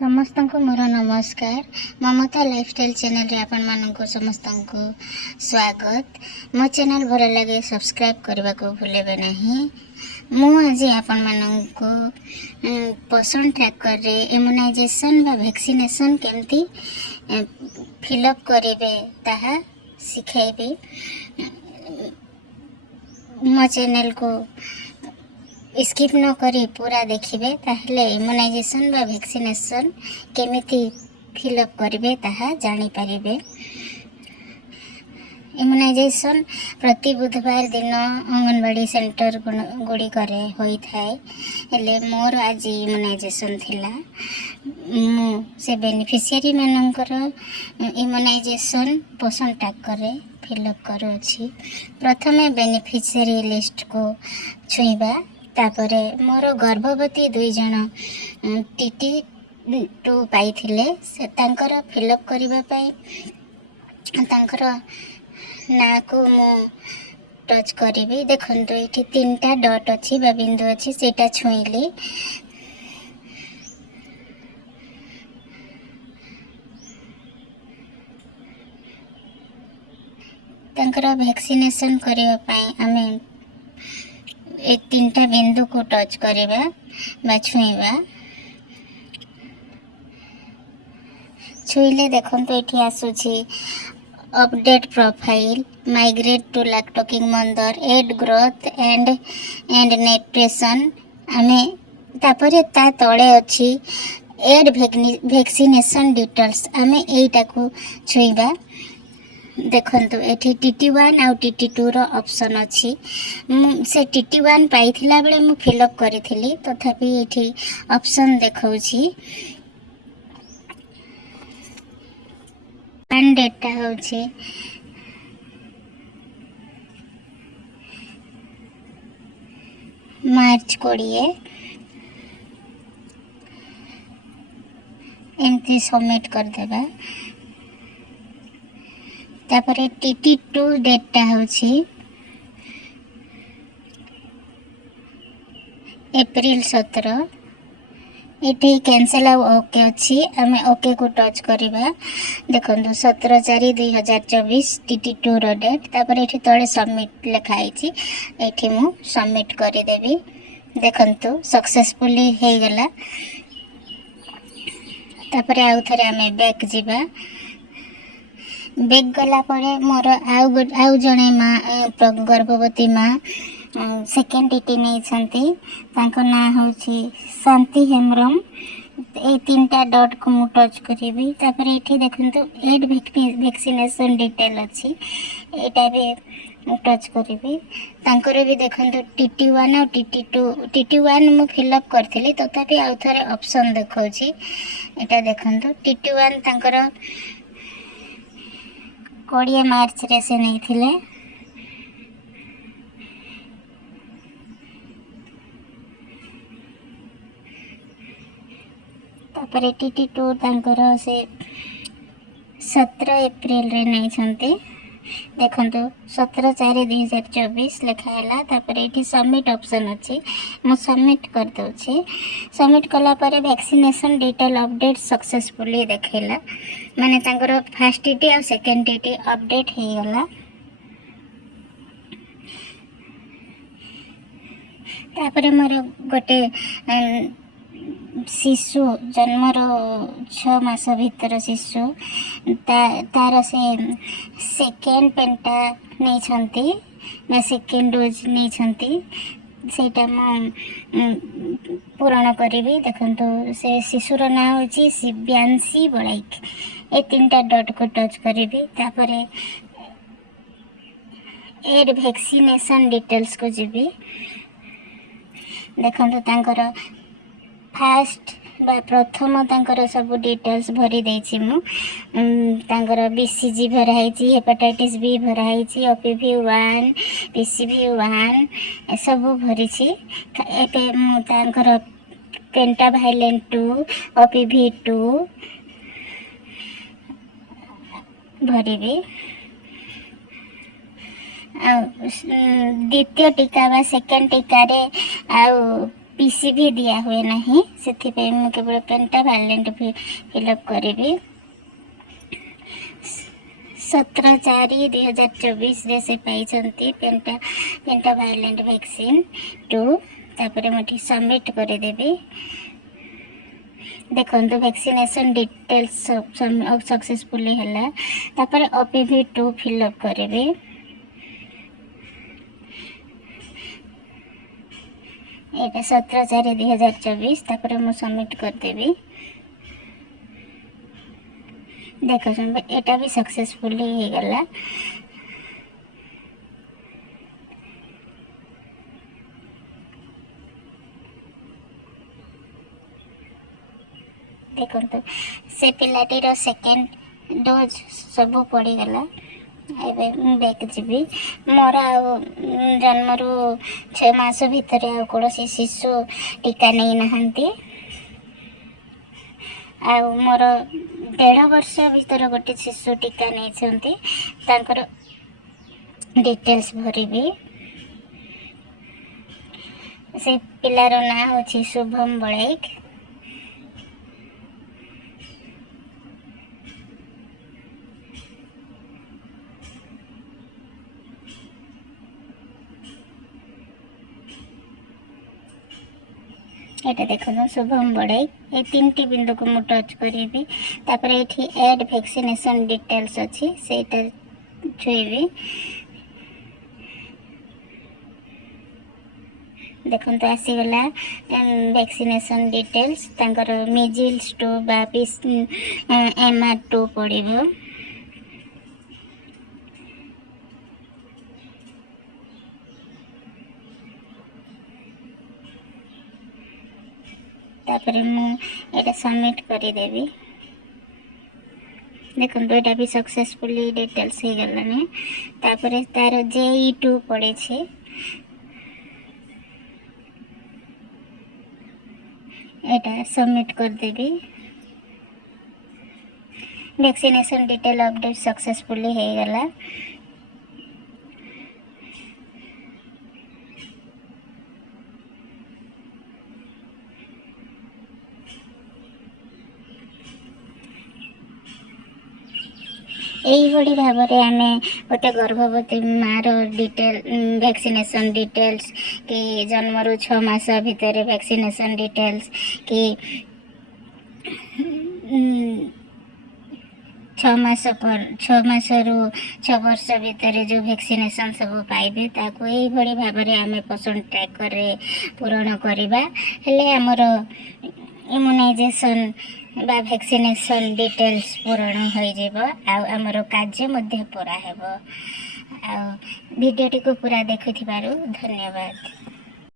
समस्त को मोर नमस्कार। ममता लाइफस्टाइल चैनल रे आपण मानक समस्त को स्वागत। मो चैनल भल लगे सब्सक्राइब करने को भूलेबे नहीं। मु आज आपण मानक पोषण ट्रैकर रे इम्यूनाइजेशन बा वैक्सीनेशन केमती फिलअप करेबे ताहा सिखाइबे। मो चैनल को स्किप न करी पूरा देखिबे ताहले इम्यूनाइजेशन बा वैक्सीनेशन केमिति फिलअप करिवे ताहा जानि पारिबे। इम्यूनाइजेशन प्रति बुधवार दिन अंगनवाड़ी सेंटर गुड़ी करे होई थाए। हेले मोर आज इम्यूनाइजेशन थिला। मु से बेनिफिशियरी मानकर इम्यूनाइजेशन पोषण ट्रैकर रे फिलअप करो छी। प्रथमे बेनिफिशियरी लिस्ट को छुईबा। तापरे मोर गर्भवती 2 जन टीटी 2 पाइथिले से तांकर फिलअप करिबा पई तांकर ना को मु टच करिबी। देखंतु एठी 3टा डॉट अछि बा बिंदु अछि सेटा छुईली। तांकर वैक्सीनेशन करिबा पई हमें ए 3टा बिंदु को टच करिबा बा छुईबा। छुईले देखंतु एठी आसुछि update profile, migrate to lactating mother, add growth and nutrition. हमें तापरे ता तळे अछि एड वैक्सीनेशन डिटेल्स। हमें एटा को छुईबा। देखंतु एठी TT1 आउ TT2 रो ऑप्शन अछि। से TT1 पाइथिला बेले मु फिलअप करिथिली तथापि एठी ऑप्शन देखौछि। एंड डेटा होछि मार्च 20। एमती सबमिट कर देबा। तापरे TT2 डेटा होछि अप्रैल 17। एठी कैंसिल आ ओके अछि। हमें ओके को टच करिबा। देखंतु 17/4/2024 TT2 रो डेट। तापरे एठी तळे सबमिट लिखा आइछि। एठी मु सबमिट करि देबी। देखंतु सक्सेसफुली हे गेला। तापरे आउ थरे हमें बैक जिबा। बैक गला परे मोर आउ जणे माँ गर्भवती माँ सेकेंड टीटी नहीं छंती। तांको ना होछि शांति हेम्ब्रम। ए 3टा डॉट को मु टच करिबी। तापरे एठी देखंतु एड वैक्सीनेशन डिटेल अछि। एटा भी टच करिबी। तांकर भी देखंतु TT1 और TT1 मु फिलअप करथिली तथापि आउ थरे ऑप्शन देखौछि। एटा देखंतु TT1 तांकर 20 मार्च रे से नहीं थिले। तापरे TT2 तांकर से 17 अप्रैल रे नहीं छंती। देखंतु 17/4/2024 लिखा हैला। तापरे एठी सबमिट ऑप्शन अछि। मु सबमिट कर दउछि। सबमिट कला परे वैक्सीनेशन डिटेल अपडेट सक्सेसफुली देखेला। माने तांकर फर्स्ट टीटी और सेकंड टीटी अपडेट हे गला। तापरे मोर गोटे शिशु जन्मर 6 मास भीतर शिशु तार से सेकेंड पेंटा नहीं छंती मैं सेकेंड डोज नहीं छंती। सेटा मु पूर्ण करिबी। देखंतु से शिशुर ना होछि शिव्यांशी बळाइक। ए 3टा डॉट को टच करिबी। तापरे एड वैक्सीनेशन डिटेल्स को जिबी। देखंतु तांकर फास्ट बा प्रथम तांकर सब डिटेल्स भरी देछि मु। तांकर BCG भराइछि, हेपेटाइटिस B भराइछि, OPV1 PCV1 ए सब भरिछि। एते मु तांकर पेंटाभाइलेंट 2 OPV2 भरिबी। द्वितीय टीका बा सेकेंड टीका रे आउ पीसीबी दिया हुए नहीं से केवल पेंटाभालेंट फिलअप करी 17/4/2024 से पाई पेंटाभालेंट वैक्सीन 2 तापर मुझे सबमिट करदेवी देखो वैक्सीनेशन डिटेल्स सक्सेसफुली है तापर OPV 2 फिलअप करी ये 17/4/2024 तापर मु सबमिट करदेवी देखो एटा भी सक्सेसफुली हो गला देखो से पिलाटीर सेकेंड डोज सब पड़गला एवं बैक जीवी मोर जन्मरू 6 मास भितर आ कौन शिशु टीका नहीं नहांती मोर 1.5 वर्ष भीतर गोटे शिशु टीका नहीं तांकर डिटेल्स भरबी से पिलार ना होची शुभम बड़ाइक एटा देखो शुभम बड़ाई ये 3टी बिंदु को मु टच करी तापर ये एड वैक्सीनेशन डिटेल्स अच्छी से छुईबी देखो तो आसीगला वैक्सीनेशन डिटेल्स तांकर मिजिल्स 2 बा MR 2 पड़ो तापर मुझे सबमिट करदेवी देखो यहाँ भी सक्सेसफुली डिटेल्स हो गलानी तापर तार JE 2 पड़े यहाँ सबमिट करदेवी वैक्सीनेशन डिटेल अपडेट सक्सेसफुली हो गला यही भाव में आम गोटे गर्भवती मार डिटेल वैक्सीनेशन डिटेल्स कि जन्मरू 6 मास भितर वैक्सीनेशन डिटेल्स कि 6 मासरू 6 वर्ष भितर जो वैक्सीनेशन सब पाइबे ताको यही भाव में आम पसंद ट्रैकर पूरण करवा हेले आमर इम्यूनाइजेशन बा वैक्सीनेशन डिटेल्स पूरण हो आमर कार्य मध्य पूरा हेबो वीडियो टी को पूरा देखुथिबारु धन्यवाद।